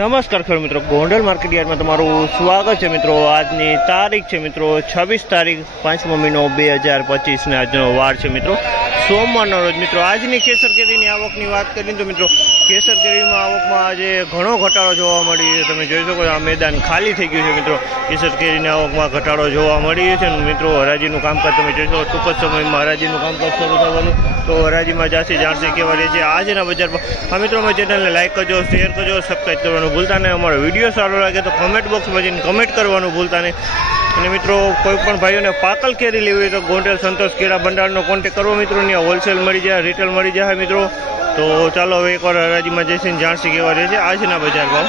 નમસ્કાર ખેડૂત મિત્રો. ગોંડલ માર્કેટ યાર્ડમાં તમારું સ્વાગત છે મિત્રો. આજની તારીખ છે મિત્રો. છવ્વીસ તારીખ પાંચમો મહિનો બે હજાર પચીસને આજનો વાર છે મિત્રો. સોમવારનો રોજ મિત્રો, આજની કેસર કેરીની આવકની વાત કરીએ તો મિત્રો, કેસર કેરીમાં આવકમાં આજે ઘણો ઘટાડો જોવા મળી છે. તમે જોઈ શકો આ મેદાન ખાલી થઈ ગયું છે મિત્રો. કેસર કેરીની આવકમાં ઘટાડો જોવા મળી છે. મિત્રો, હરાજીનું કામકાજ તમે જોઈ શકો, ટૂંક જ સમયમાં હરાજીનું કામકાજ શરૂ થવાનું. તો હરાજીમાં જાસી જાણશે કેવા રહે છે આજના બજારમાં. હા મિત્રો અમે ચેનલને લાઈક કરજો શેર કરજો સબસ્ક્રાઈબ કરવાનું ભૂલતા નહીં. અમારો વીડિયો સારો લાગે તો કમેન્ટ બોક્સમાં જઈને કમેન્ટ કરવાનું ભૂલતા નહીં. અને મિત્રો, કોઈ પણ ભાઈઓને પાકલ કેરી લેવી હોય તો ગોંડલ સંતોષ કેળા ભંડારનો કોન્ટેક કરવો મિત્રો ત્યાં હોલસેલ મળી જાય રિટેલ મળી જાય મિત્રો. તો ચાલો હવે એકવાર હરાજીમાં જઈશું જાણસી કેવા રહે છે. આજના બજાર ભાવ.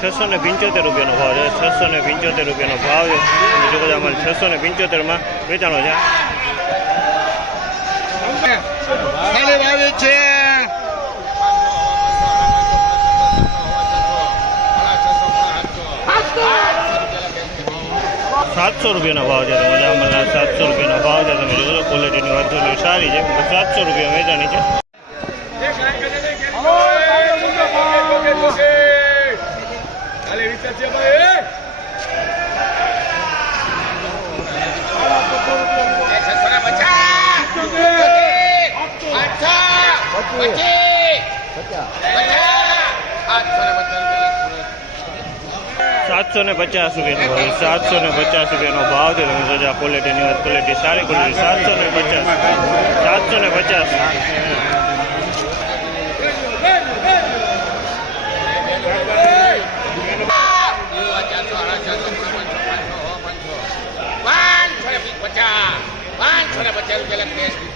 છસો ને પંચોતેર રૂપિયાનો ભાવ છે. છસો ને પંચોતેર રૂપિયાનો ભાવ છે. જો બધા અમારે છસો ને પંચોતેરમાં વેચાણો છે. સાતસો રૂપિયાનો ભાવ છે તમે જામલના સાતસો રૂપિયાનો ભાવ છે. તમે જોજો ક્વોલિટીની વાત સારી છે. સાતસો રૂપિયા વેચાણી છે ખાલી રીતે છે ભાઈ સાતસો ને પચાસ રૂપિયાનો ભાવ. સાતસો ને પચાસ રૂપિયાનો ભાવ છે. તમે જોજો આ ક્વોલિટીની વાત. ક્વોલિટી સારી ક્વોલિટી સાતસો ને પચાસ. સાતસો ને પચાસ. પાંચસો ને પચાસ.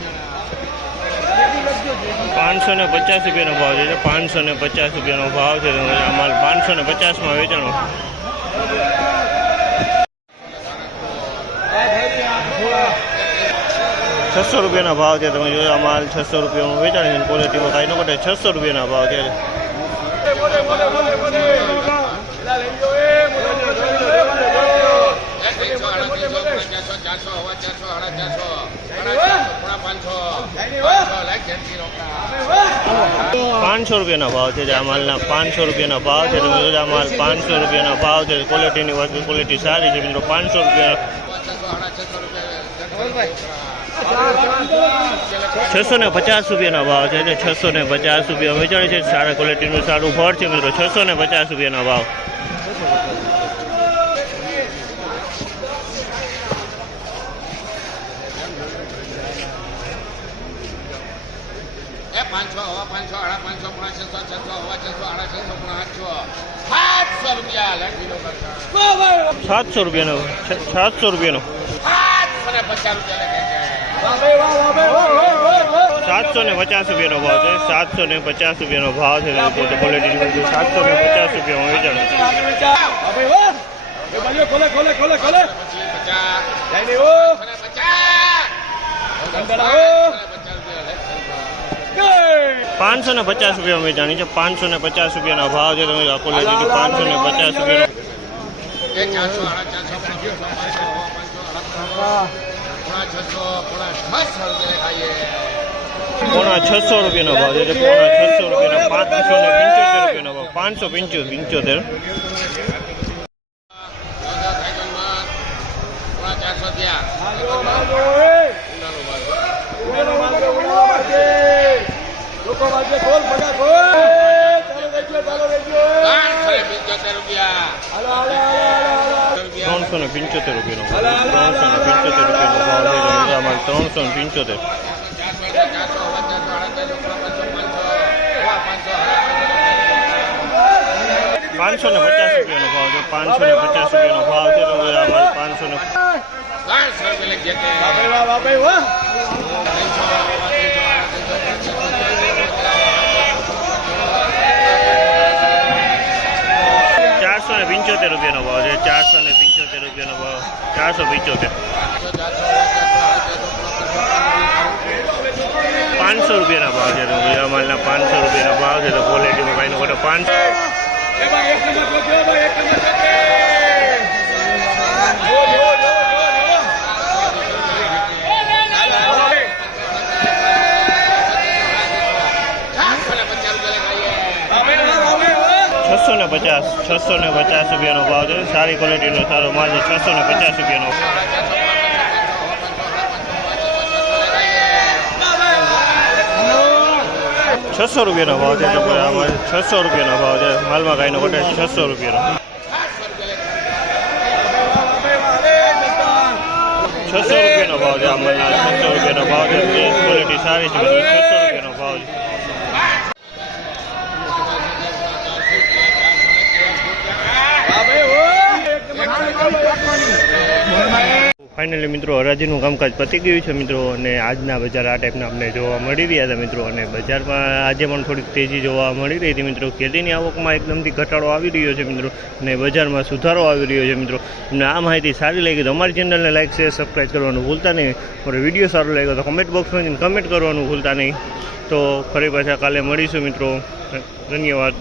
રૂપિયાનો ભાવ છે પાંચસો ને પચાસ રૂપિયાનો ભાવ છે. આ માલ પાંચસો ને પચાસમાં વેચાણો છસો રૂપિયાના ભાવ છે. તમે જોયો આ માલ છસો રૂપિયામાં વેચાણ છે ક્વોલિટીમાં કાંઈ ન ઘટે, છસો રૂપિયાના ભાવ છે. પાંચસો. રૂપિયાના ભાવ છે જે આ માલના પાંચસો રૂપિયાના ભાવ છે. તમે જોજો આ માલ પાંચસો રૂપિયાના ભાવ છે. ક્વોલિટીની વાત ક્વોલિટી સારી છે મિત્રો. પાંચસો રૂપિયા. છસો ને પચાસ રૂપિયાના ભાવ છે જે છસો ને પચાસ રૂપિયા વેચાણ છે. સારા ક્વોલિટીનું સારું ફળ છે મિત્રો. છસો ને પચાસ રૂપિયાના ભાવ. પાંચસો હવા પાંચસો આડા પાંચસો પોણા છસો છસો હવા છસો આડા છસો પોણા આઠસો સાતસો રૂપિયા કરતા. સાતસો રૂપિયાનો સાતસો રૂપિયાનો. સાતસો ને પચાસ રૂપિયા લખે સાતસો ને પચાસ રૂપિયાનો ભાવ છે. સાતસો ને પચાસ રૂપિયાનો ભાવ છે. ક્વોલિટી સાતસો ને પચાસ રૂપિયામાં વેચાણ ખોલે ખોલે ખોલે પચાસ. અંદર આવો. પચાસ રૂપિયા ને પચાસ રૂપિયામાં વેચાણી છે પાંચસો ને પચાસ રૂપિયાનો ભાવ છે. તમે ક્વોલિટી પાંચસો ને પચાસ ચારસો પાંચસો રૂપિયા પોણા છસો રૂપિયાનો ભાવ છે. પોણા છસો રૂપિયાનો, પાંચસો ને પંચોતેર રૂપિયાનો ભાવ. પાંચસો પંચોતેર પંચોતેર પોણા ચારસો થયા લોકો વાગે ખોલ ફટા ખોલ ચાલો રહેજો ચાલો રહેજો પાંચસો ને પંચોતેર રૂપિયા હાલો હાલો હાલો હાલો રૂપિયા ત્રણસો ને પંચોતેર રૂપિયાનો ત્રણસો ને પંચોતેર રૂપિયાનો ભાવ છે. અમારે ત્રણસો ને પંચોતેર. પાંચસો ને પચાસ રૂપિયાનો ભાવ છે. પાંચસો ને પચાસ રૂપિયાનો ભાવ છે તો અમારે પાંચસો ને ચારસો ને પંચોતેર રૂપિયાનો ભાવ છે. ચારસો ને પંચોતેર રૂપિયાનો ભાવ. ચારસો પંચોતેર. પાંચસો રૂપિયાના ભાવ છે તો માલના પાંચસો રૂપિયાના ભાવ છે તો ક્વોલિટીમાં કાંઈ ખોટો પાંચસો. એમાં એક નંબર જો જો ભાઈ એક નંબર જો જો જો જો જો રૂપિયા છસો ને પચાસ રૂપિયાનો ભાવ છે સારી ક્વોલિટીનો સારો માલ છે છસો ને પચાસ રૂપિયાનો. છસો રૂપિયાનો ભાવ છે છસો રૂપિયાનો ભાવ છે. માલમાં ગાયનો વટે છસો રૂપિયાનો. છસો રૂપિયાનો ભાવ છે આ માલના. છસો રૂપિયાનો ભાવ છે. ક્વોલિટી સારી છે. છસો રૂપિયાનો ભાવ છે. ફાઇનલી મિત્રો, હરાજીનું કામકાજ પતી ગયું છે, મિત્રો, અને આજના બજાર આ ટાઈપના અમને જોવા મળી રહ્યા હતા મિત્રો, અને બજારમાં આજે પણ થોડીક તેજી જોવા મળી રહી હતી, મિત્રો. ખેતીની આવકમાં એકદમથી ઘટાડો આવી રહ્યો છે, મિત્રો, અને બજારમાં સુધારો આવી રહ્યો છે, મિત્રો. તમને આ માહિતી સારી લાગી તો અમારી ચેનલને લાઈક, શેર સબસ્ક્રાઈબ કરવાનું ભૂલતા નહીં. મારો વીડિયો સારો લાગ્યો તો કમેન્ટ બોક્સમાં કમેન્ટ કરવાનું ભૂલતા નહીં. તો ફરી પાછા કાલે મળીશું, મિત્રો. ધન્યવાદ.